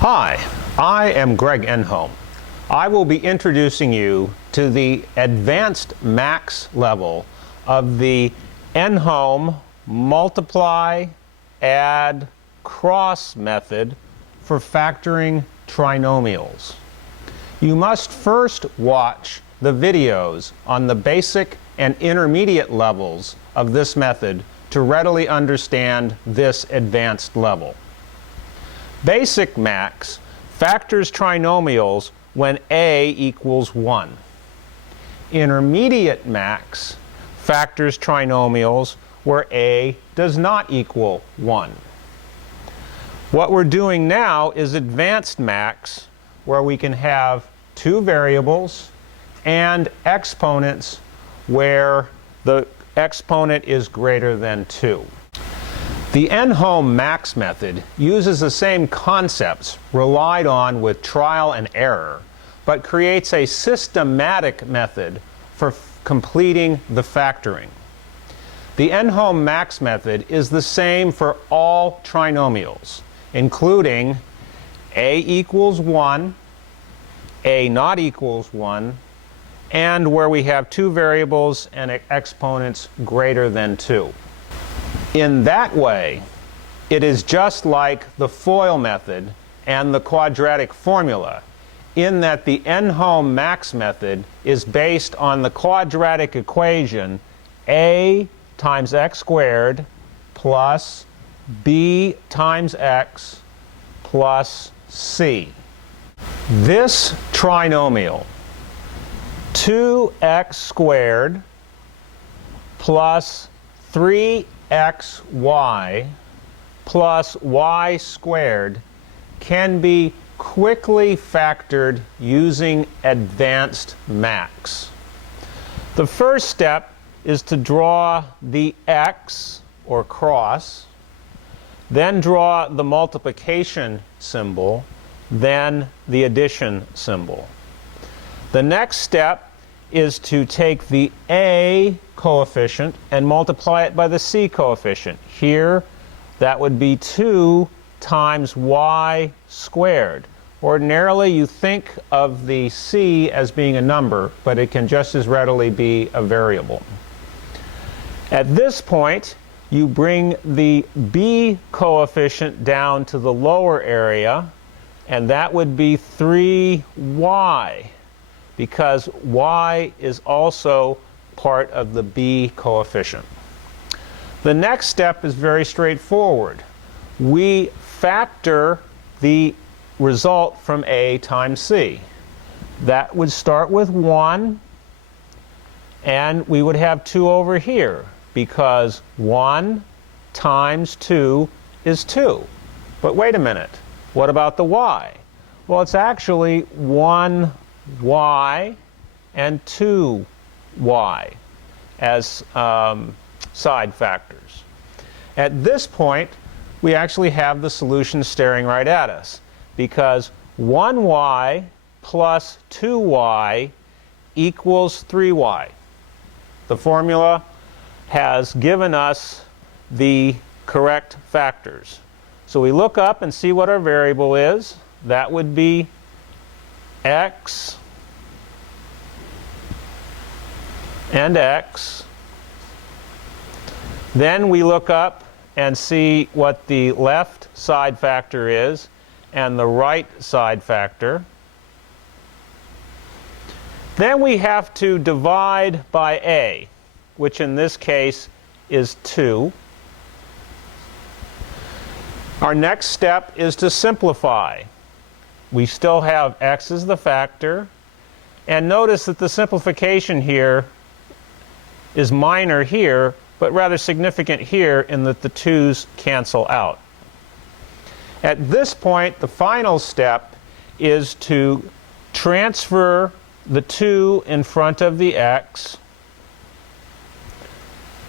Hi, I am Greg Enholm. I will be introducing you to the advanced max level of the Enholm multiply, add, cross method for factoring trinomials. You must first watch the videos on the basic and intermediate levels of this method to readily understand this advanced level. Basic max factors trinomials when a equals 1. Intermediate max factors trinomials where a does not equal 1. What we're doing now is advanced max, where we can have two variables and exponents where the exponent is greater than 2. The Enholm max method uses the same concepts relied on with trial and error, but creates a systematic method for completing the factoring. The Enholm max method is the same for all trinomials, including a equals 1, a not equals 1, and where we have two variables and exponents greater than 2. In that way, it is just like the FOIL method and the quadratic formula, in that the Enholm max method is based on the quadratic equation a times x squared plus b times x plus c. This trinomial, 2x squared plus 3xy plus y squared, can be quickly factored using advanced max. The first step is to draw the x, or cross, then draw the multiplication symbol, then the addition symbol. The next step is to take the a coefficient and multiply it by the c coefficient. Here, that would be 2 times y squared. Ordinarily, you think of the c as being a number, but it can just as readily be a variable. At this point, you bring the b coefficient down to the lower area, and that would be 3y, because y is also part of the b coefficient. The next step is very straightforward. We factor the result from a times c. That would start with 1, and we would have 2 over here, because 1 times 2 is 2. But wait a minute, what about the y? Well, it's actually 1y and 2y as side factors. At this point, we actually have the solution staring right at us, because 1y plus 2y equals 3y. The formula has given us the correct factors. So we look up and see what our variable is. That would be x and x. Then we look up and see what the left side factor is and the right side factor. Then we have to divide by a, which in this case is 2. Our next step is to simplify. We still have x as the factor, and notice that the simplification here is minor here, but rather significant here in that the 2's cancel out. At this point, the final step is to transfer the 2 in front of the x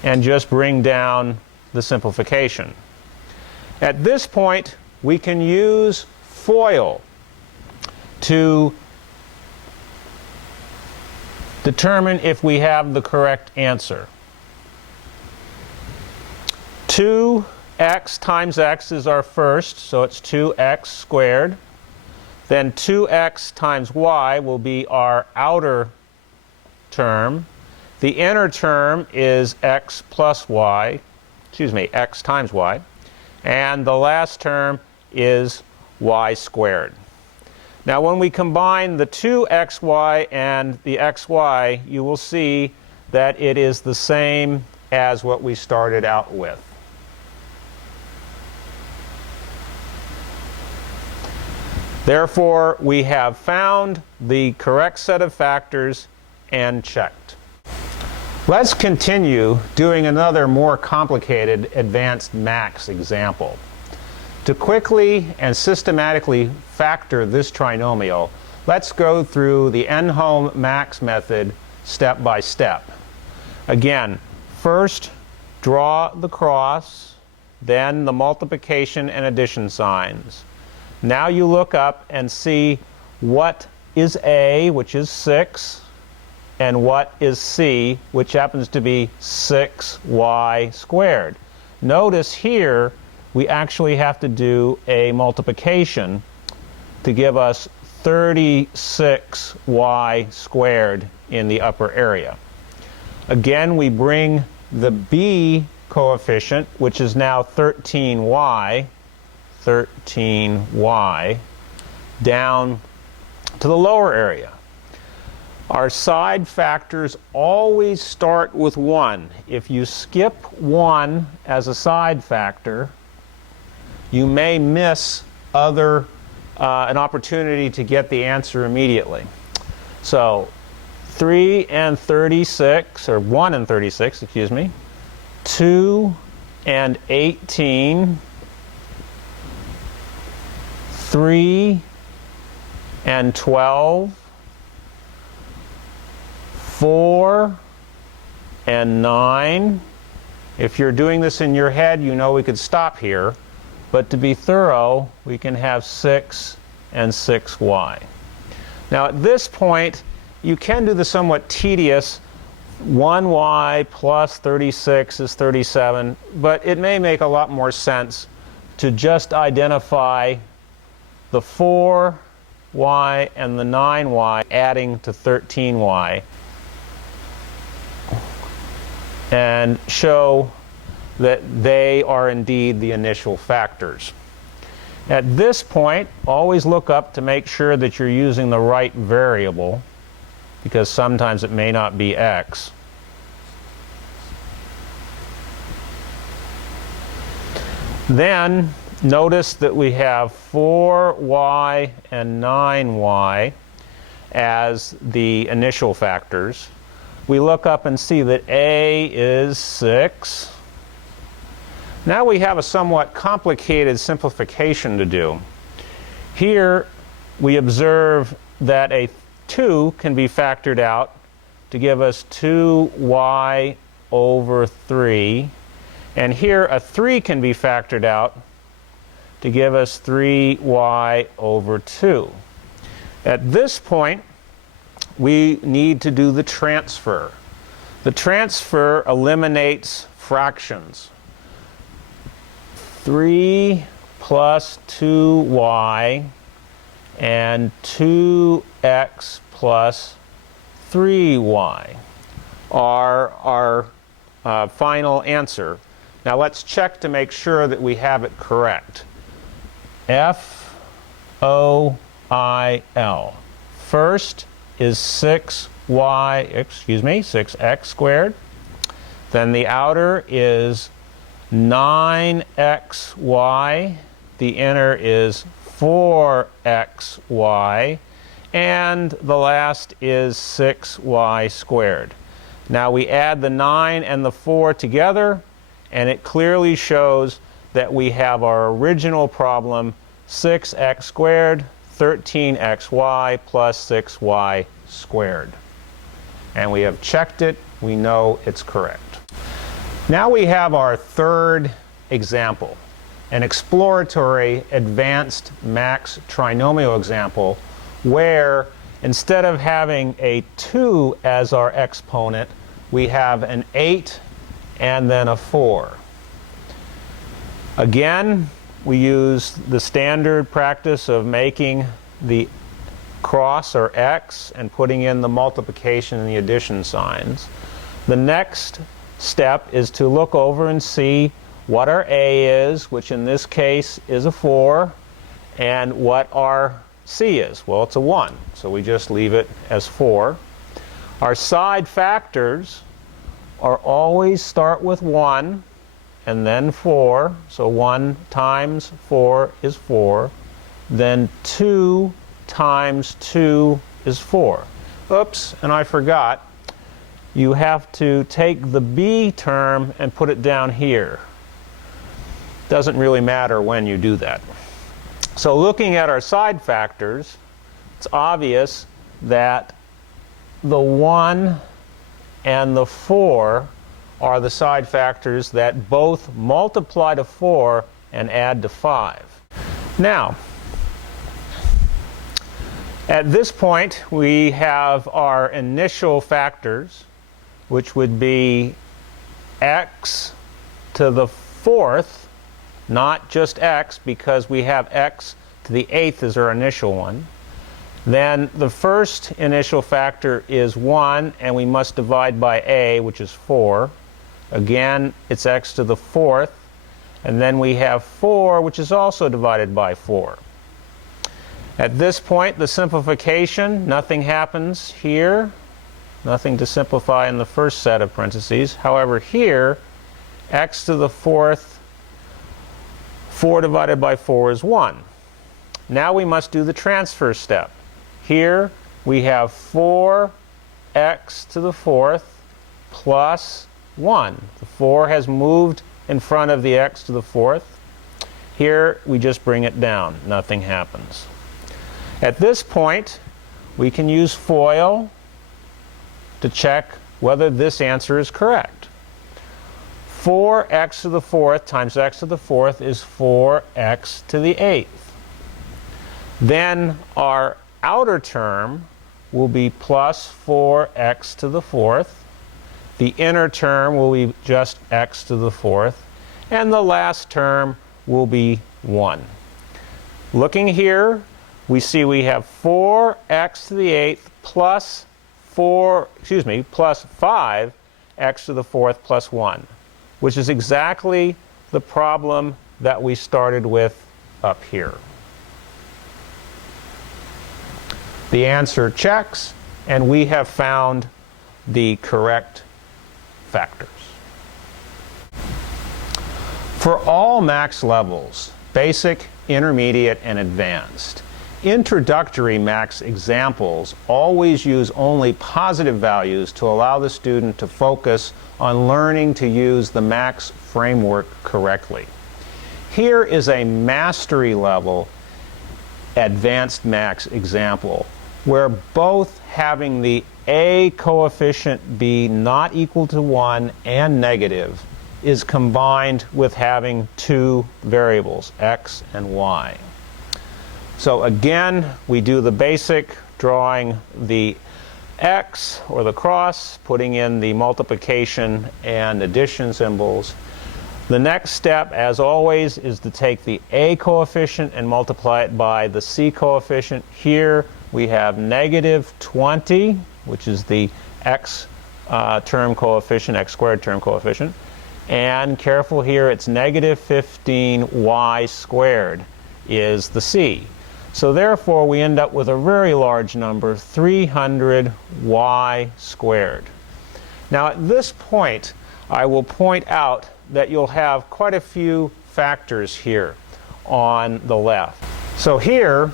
and just bring down the simplification. At this point, we can use FOIL to determine if we have the correct answer. 2x times x is our first, so it's 2x squared Then 2x times y will be our outer term. The inner term is x plus y, x times y. And the last term is y squared. Now when we combine the 2xy and the xy, you will see that it is the same as what we started out with. Therefore, we have found the correct set of factors and checked. Let's continue doing another more complicated advanced max example. To quickly and systematically factor this trinomial, let's go through the n-home max method step by step. Again, first draw the cross, then the multiplication and addition signs. Now you look up and see what is A, which is 6, and what is C, which happens to be 6y squared. Notice here we actually have to do a multiplication to give us 36y squared in the upper area. Again, we bring the B coefficient, which is now 13y, down to the lower area. Our side factors always start with 1. If you skip 1 as a side factor, you may miss an opportunity to get the answer immediately. So 3 and 36, or 1 and 36, excuse me, 2 and 18, 3 and 12, 4 and 9. If you're doing this in your head, you know we could stop here. But to be thorough, we can have 6 and 6y. Now at this point, you can do the somewhat tedious 1y plus 36 is 37, but it may make a lot more sense to just identify the 4y and the 9y adding to 13y and show that they are indeed the initial factors. At this point, always look up to make sure that you're using the right variable, because sometimes it may not be x. Then notice that we have 4y and 9y as the initial factors. We look up and see that A is 6. Now we have a somewhat complicated simplification to do. Here we observe that a 2 can be factored out to give us 2y over 3. And here a 3 can be factored out to give us 3y over 2. At this point, we need to do the transfer. The transfer eliminates fractions. 3 plus 2y and 2x plus 3y are our final answer. Now let's check to make sure that we have it correct. F-O-I-L. First is 6x squared. Then the outer is 9xy. The inner is 4xy. And the last is 6y squared. Now we add the 9 and the 4 together, and it clearly shows that we have our original problem, 6x squared, 13xy plus 6y squared. And we have checked it. We know it's correct. Now we have our third example, an exploratory advanced max trinomial example where instead of having a 2 as our exponent, we have an 8 and then a 4. Again, we use the standard practice of making the cross or x and putting in the multiplication and the addition signs. The next step is to look over and see what our a is, which in this case is a 4, and what our c is. Well, it's a 1, so we just leave it as 4. Our side factors are always start with 1 and then 4, so 1 times 4 is 4. Then 2 times 2 is 4. Oops, and I forgot. You have to take the b term and put it down here. Doesn't really matter when you do that. So looking at our side factors, it's obvious that the 1 and the 4 are the side factors that both multiply to 4 and add to 5. Now, at this point, we have our initial factors, which would be x to the 4th, not just x, because we have x to the 8th as our initial one. Then the first initial factor is 1, and we must divide by a, which is 4. Again, it's x to the 4th. And then we have 4, which is also divided by 4. At this point, the simplification, nothing happens here. Nothing to simplify in the first set of parentheses. However, here, x to the 4th, 4 divided by 4 is 1. Now we must do the transfer step. Here, we have 4x to the 4th plus 1. The 4 has moved in front of the x to the 4th. Here, we just bring it down. Nothing happens. At this point, we can use FOIL to check whether this answer is correct. 4x to the 4th times x to the 4th is 4x to the 8th. Then our outer term will be plus 4x to the 4th. The inner term will be just x to the 4th. And the last term will be 1. Looking here, we see we have 4x to the 8th plus 5x to the 4th plus 1, which is exactly the problem that we started with up here. The answer checks, and we have found the correct factors. For all max levels, basic, intermediate, and advanced, introductory max examples always use only positive values to allow the student to focus on learning to use the max framework correctly. Here is a mastery level advanced max example where both having the a coefficient be not equal to 1 and negative is combined with having two variables, x and y. So again, we do the basic, drawing the x or the cross, putting in the multiplication and addition symbols. The next step, as always, is to take the a coefficient and multiply it by the c coefficient. Here we have negative 20, which is the x term coefficient, x squared term coefficient. And careful here, it's negative 15y squared is the c. So therefore, we end up with a very large number, 300y squared. Now at this point, I will point out that you'll have quite a few factors here on the left. So here,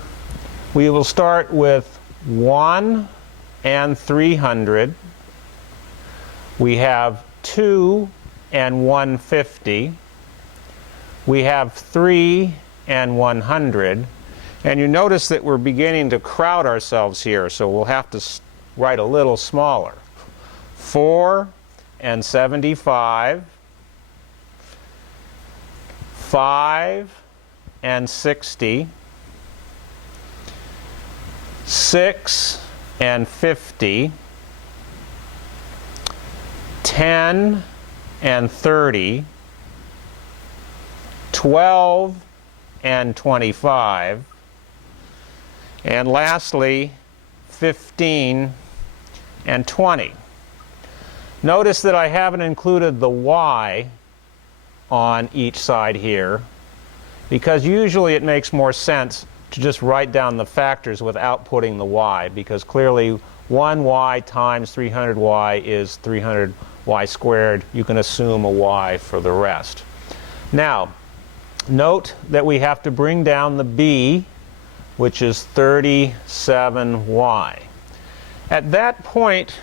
we will start with 1 and 300. We have 2 and 150. We have 3 and 100. And you notice that we're beginning to crowd ourselves here, so we'll have to write a little smaller. 4 and 75. 5 and 60. 6 and 50. 10 and 30. 12 and 25. And lastly, 15 and 20. Notice that I haven't included the y on each side here, because usually it makes more sense to just write down the factors without putting the y, because clearly 1y times 300y is 300y squared. You can assume a y for the rest. Now, note that we have to bring down the b, which is 37y. At that point,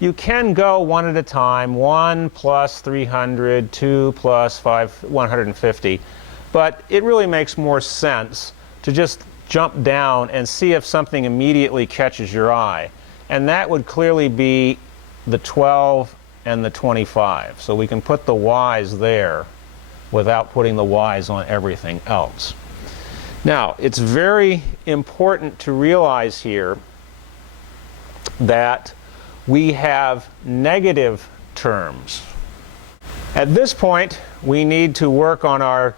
you can go one at a time, 1 plus 300, 2 plus 150, but it really makes more sense to just jump down and see if something immediately catches your eye. And that would clearly be the 12 and the 25. So we can put the y's there without putting the y's on everything else. Now, it's very important to realize here that we have negative terms. At this point, we need to work on our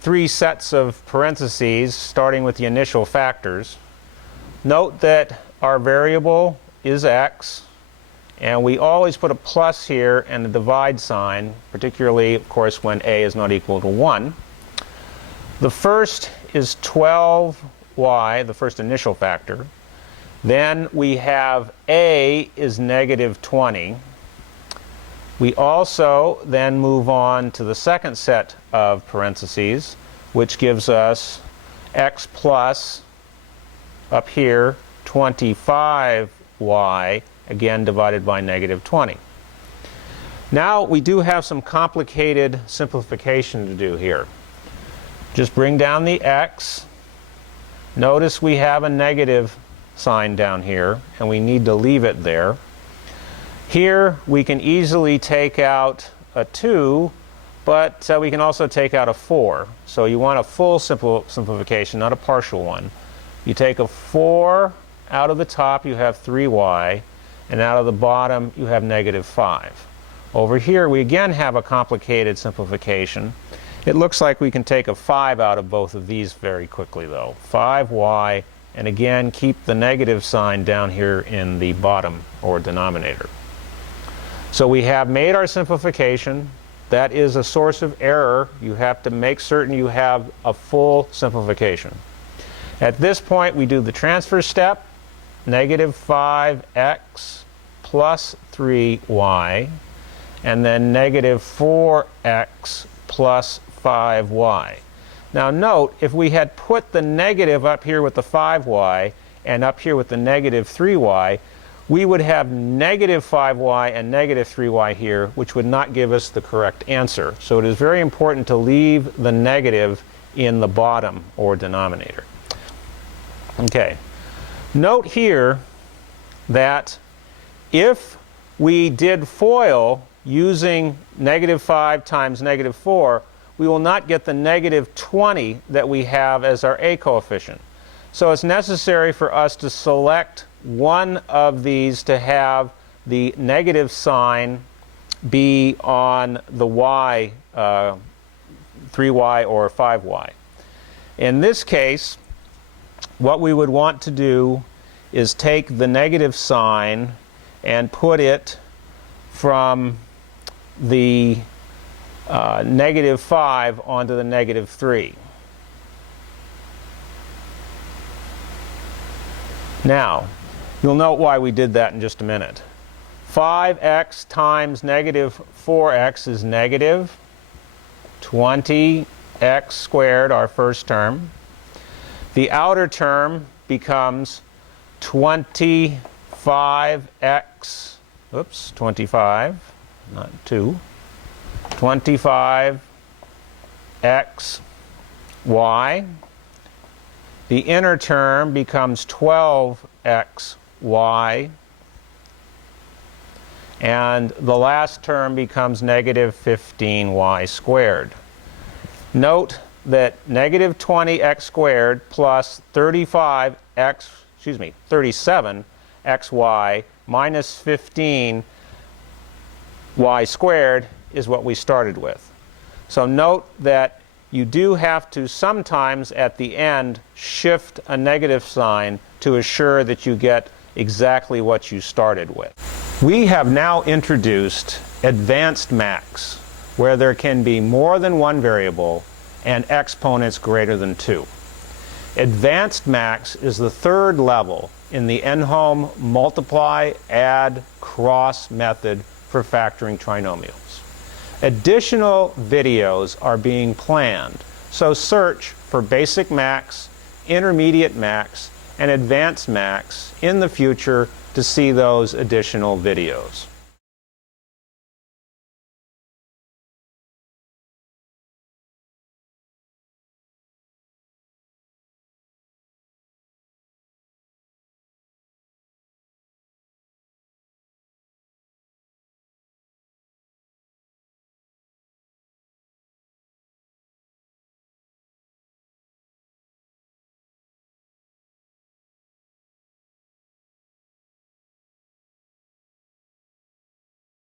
3 sets of parentheses, starting with the initial factors. Note that our variable is x, and we always put a plus here and a divide sign, particularly, of course, when a is not equal to 1. The first is 12y, the first initial factor. Then we have a is negative 20. We also then move on to the second set of parentheses, which gives us x plus, up here, 25y, again divided by negative 20. Now we do have some complicated simplification to do here. Just bring down the x. Notice we have a negative sign down here, and we need to leave it there. Here we can easily take out a 2, but we can also take out a 4. So you want a full simplification, not a partial one. You take a 4 out of the top, you have 3y, and out of the bottom you have negative 5. Over here we again have a complicated simplification. It looks like we can take a 5 out of both of these very quickly though. 5y, and again keep the negative sign down here in the bottom or denominator. So we have made our simplification. That is a source of error. You have to make certain you have a full simplification. At this point we do the transfer step, negative 5x plus 3y, and then negative 4x plus 5y. Now note, if we had put the negative up here with the 5y and up here with the negative 3y, we would have negative 5y and negative 3y here, which would not give us the correct answer. So it is very important to leave the negative in the bottom or denominator. Okay. Note here that if we did FOIL using negative 5 times negative 4, we will not get the negative 20 that we have as our a coefficient. So it's necessary for us to select one of these to have the negative sign be on the y, 3y or 5y. In this case, what we would want to do is take the negative sign and put it from the negative 5 onto the negative 3. Now, you'll note why we did that in just a minute. 5x times negative 4x is negative 20x squared, our first term. The outer term becomes 25x, oops, 25, not 2, 25xy. The inner term becomes 12xy. And the last term becomes negative 15y squared. Note that negative 20x squared plus 37xy minus 15y squared is what we started with. So note that you do have to sometimes at the end shift a negative sign to assure that you get exactly what you started with. We have now introduced advanced max, where there can be more than one variable and exponents greater than 2. Advanced max is the third level in the Enholm multiply, add, cross method for factoring trinomials. Additional videos are being planned, so search for basic max, intermediate max, and advanced max in the future to see those additional videos.